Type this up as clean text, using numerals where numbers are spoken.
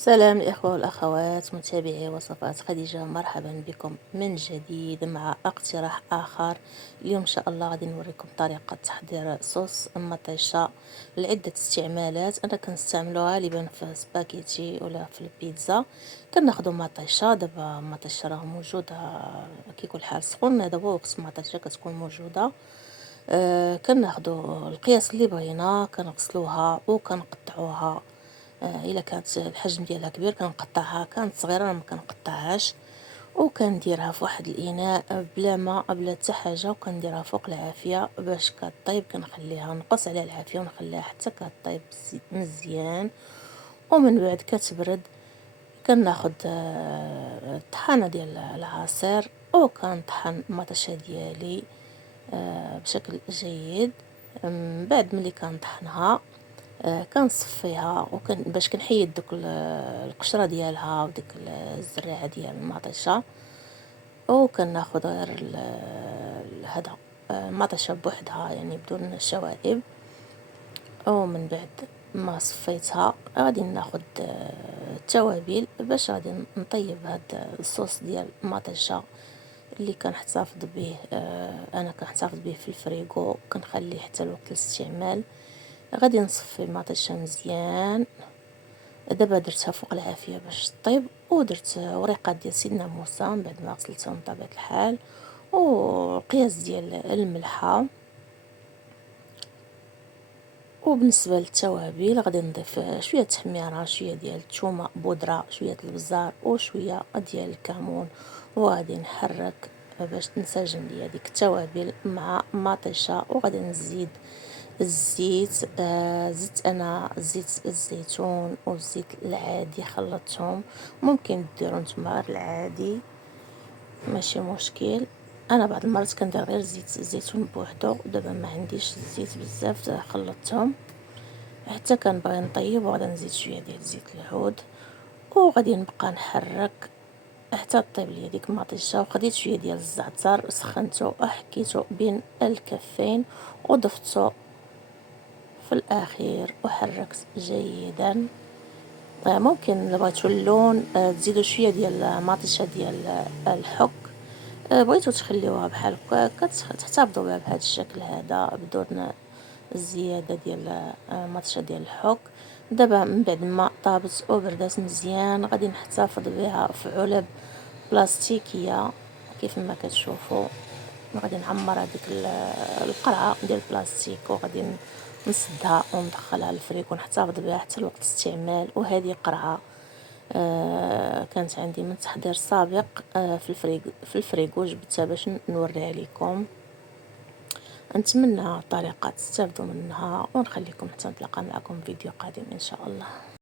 سلام الإخوة والأخوات متابعي وصفات خديجة، مرحبا بكم من جديد مع اقتراح آخر. اليوم إن شاء الله غادي نوريكم طريقة تحضير صوص مطيشة لعدة استعمالات. أنا كنستعملو غالبا في سباكيتي ولا في البيتزا. كناخدو مطيشة، دابا مطيشة راه موجودة كي يكون الحال سخون، هذا هو وقت مطيشة كتكون موجودة. كناخدو القياس اللي بغينا، كنغسلوها وكنقطعوها. الا كانت الحجم ديالها كبير كنقطعها، كانت صغيره ما كنقطعهاش، وكنديرها في واحد الاناء بلا ماء بلا حتى حاجه، وكنديرها فوق العافيه باش كطيب. كنخليها نقص على العافيه ونخليها حتى كطيب مزيان، ومن بعد كتبرد كناخد الطحانه ديال العصير وكنطحن المطيشه ديالي بشكل جيد. من بعد ملي كنطحنها كنصفيها باش كنحيد دوك القشره ديالها وديك الزراعه ديال المطيشه، وكناخد غير هذا المطيشه بوحدها يعني بدون شوائب. ومن بعد ما صفيتها غادي ناخد التوابل باش غادي نطيب هذا الصوص ديال المطيشه اللي كنحتفظ به. انا كنحتفظ به في الفريغو، كنخليه حتى لوقت الاستعمال. غادي نصفي المطيشه مزيان. دابا درتها فوق العافيه باش طيب، ودرت وريقات ديال سيدنا موسى من بعد ما غسلتهم بطبيعه الحال، وقياس ديال الملحه. وبالنسبه للتوابل غادي نضيف شويه تحميره، شويه ديال الثومه بودره، شويه البزار وشويه ديال الكمون، وغادي نحرك باش تنسجم ليا ديك التوابل مع مطيشه. وغادي نزيد الزيت. زدت انا زيت الزيتون والزيت العادي خلطتهم، ممكن ديروا نتوما غير العادي ماشي مشكل. انا بعض المرات كندير غير زيت الزيتون بوحدو، دابا ما عنديش الزيت بزاف خلطتهم حتى كنبغي نطيب، وغادي نزيد شويه ديال زيت العود، وغادي نبقى نحرك حتى طيب ليا ديك المطيشه. وخديت شويه ديال الزعتر سخنته وحكيته بين الكفين وضفته في الاخير وحركت جيدا. ممكن الا بغيتو اللون تزيدوا شويه ديال المطيشه ديال الحك. بغيتو تخليوها بحال هكا تحتفظوا بها بهذا الشكل هذا بدون الزياده ديال المطيشه ديال الحك. دابا من بعد ما طابت وبردات مزيان غادي نحتفظ بها في علب بلاستيكيه كيف ما كتشوفوا. غادي نعمر هذيك القرعه ديال البلاستيك، وغادي نسدها وندخلها للفريك ونحتفظ بها حتى لوقت الاستعمال. وهذه قرعه كانت عندي من تحضير سابق في الفريغو جبتها باش نوريها لكم. نتمنى طريقه تستافدوا منها، ونخليكم حتى نتلاقى معكم فيديو قادم ان شاء الله.